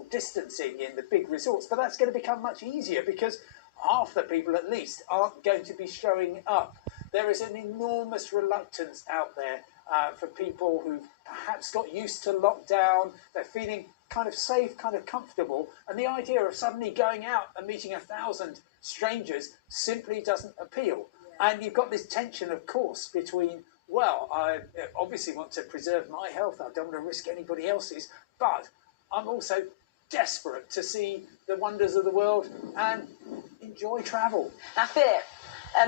social distancing in the big resorts, but that's going to become much easier because half the people at least aren't going to be showing up. There is an enormous reluctance out there for people who've perhaps got used to lockdown. They're feeling kind of safe, kind of comfortable, and the idea of suddenly going out and meeting 1,000 strangers simply doesn't appeal. And you've got this tension, of course, between, well, I obviously want to preserve my health, I don't want to risk anybody else's, but I'm also desperate to see the wonders of the world and enjoy travel. That's it.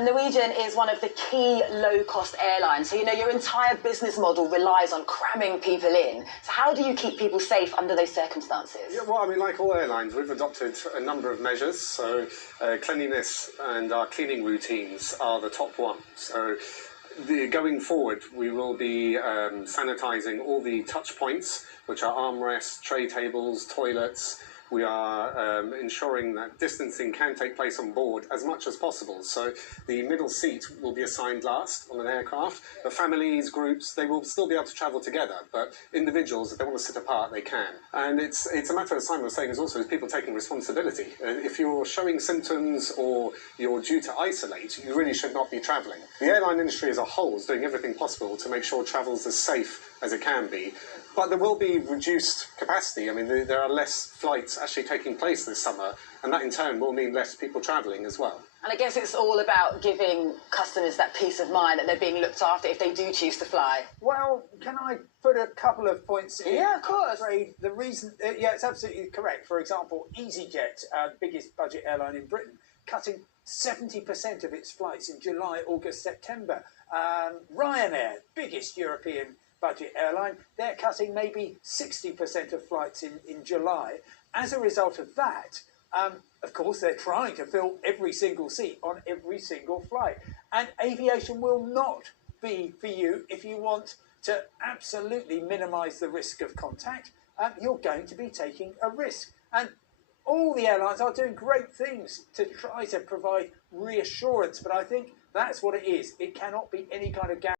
Norwegian is one of the key low-cost airlines. So, your entire business model relies on cramming people in. So how do you keep people safe under those circumstances? Yeah, well, I mean, like all airlines, we've adopted a number of measures. So cleanliness and our cleaning routines are the top one. So going forward, we will be sanitising all the touch points, which are armrests, tray tables, toilets. We are ensuring that distancing can take place on board as much as possible. So the middle seat will be assigned last on an aircraft. The families, groups, they will still be able to travel together, but individuals, if they want to sit apart, they can. And it's a matter, as Simon was saying, is people taking responsibility. If you're showing symptoms or you're due to isolate, you really should not be travelling. The airline industry as a whole is doing everything possible to make sure travel's as safe as it can be. But there will be reduced capacity. I mean, there are less flights actually taking place this summer, and that in turn will mean less people travelling as well. And I guess it's all about giving customers that peace of mind that they're being looked after if they do choose to fly. Well, can I put a couple of points in? Yeah, of course. The reason, yeah, it's absolutely correct. For example, EasyJet, biggest budget airline in Britain, cutting 70% of its flights in July, August, September. Ryanair, biggest European budget airline, they're cutting maybe 60% of flights in July. As a result of that, of course, they're trying to fill every single seat on every single flight. And aviation will not be for you if you want to absolutely minimise the risk of contact. You're going to be taking a risk. And all the airlines are doing great things to try to provide reassurance, but I think that's what it is. It cannot be any kind of guarantee.